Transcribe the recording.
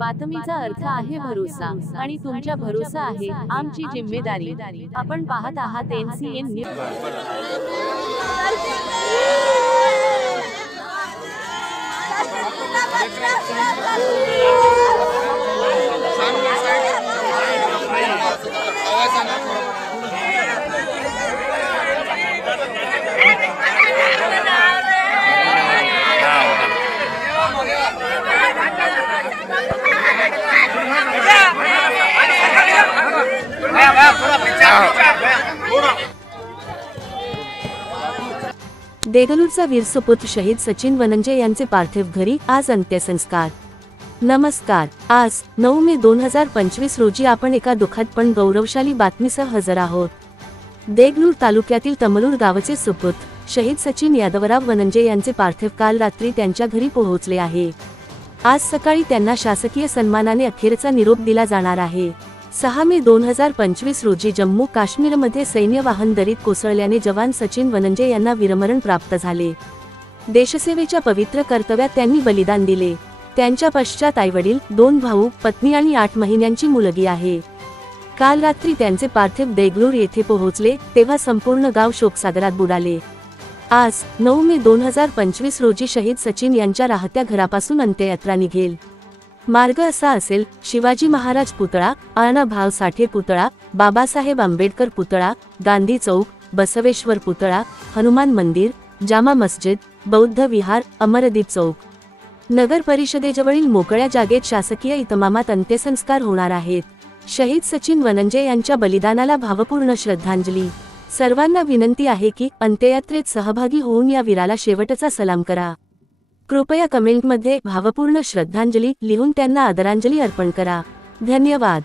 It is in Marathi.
बातमीचा अर्थ आहे भरोसा आणि तुमच्या भरोसा आहे आमची जिम्मेदारी। आपण पाहत आहात NCN न्यूज। देगलूरचा वीर सुपुत्र शहीद सचिन वनंजे यांचे पार्थिव घरी आज अंत्यसंस्कार। नमस्कार, आज 9 मे 2025 रोजी आपण एका दुःखद पण गौरवशाली बातमीसह हजर आहोत। देगलूर तालुक्यातील तमलूर गावचे सुपुत्र शहीद सचिन यादवराव वनंजे यांचे पार्थिव काल रात्री त्यांच्या घरी पोहोचले आहे। आज सकाळी त्यांना शासकीय सन्मानाने अखेरचा निरोप दिला जाणार आहे। 6 मे 2025 रोजी जम्मू काश्मीरमध्ये सैन्य वाहन दरीत कोसळल्याने जवान सचिन वनंजे यांना वीरमरण प्राप्त झाले। देशसेवेच्या पवित्र कर्तव्यात त्यांनी बलिदान दिले। त्यांच्या पश्चात आईवडील, 2 भाऊ, पत्नी आणि 8 महिन्यांची मुलगी आहे। काल रात्री त्यांचे पार्थिव देगलूर येथे पोहोचले तेव्हा संपूर्ण गाव शोकसागरात बुडाले। आज 9 मे 2025 रोजी शहीद सचिन यांच्या राहत्या घरापासून अंत्ययात्रा निघेल। मार्ग असा असेल: शिवाजी महाराज पुतळा, अण्णाभाऊ साठे पुतळा, बाबासाहेब आंबेडकर पुतळा, गांधी चौक, बसवेश्वर पुतळा, हनुमान मंदिर, जामा मस्जिद, बौद्ध विहार, अमरदीप चौक। नगर परिषदेजवळील मोकळ्या जागेत शासकीय इतमामात अंत्यसंस्कार होणार आहेत। शहीद सचिन वनंजे यांच्या बलिदानाला भावपूर्ण श्रद्धांजली। सर्वांना विनंती आहे की अंत्ययात्रेत सहभागी होऊन या वीराला शेवटचा सलाम करा। कृपया कमेंटमध्ये भावपूर्ण श्रद्धांजली लिहून त्यांना आदरांजली अर्पण करा। धन्यवाद।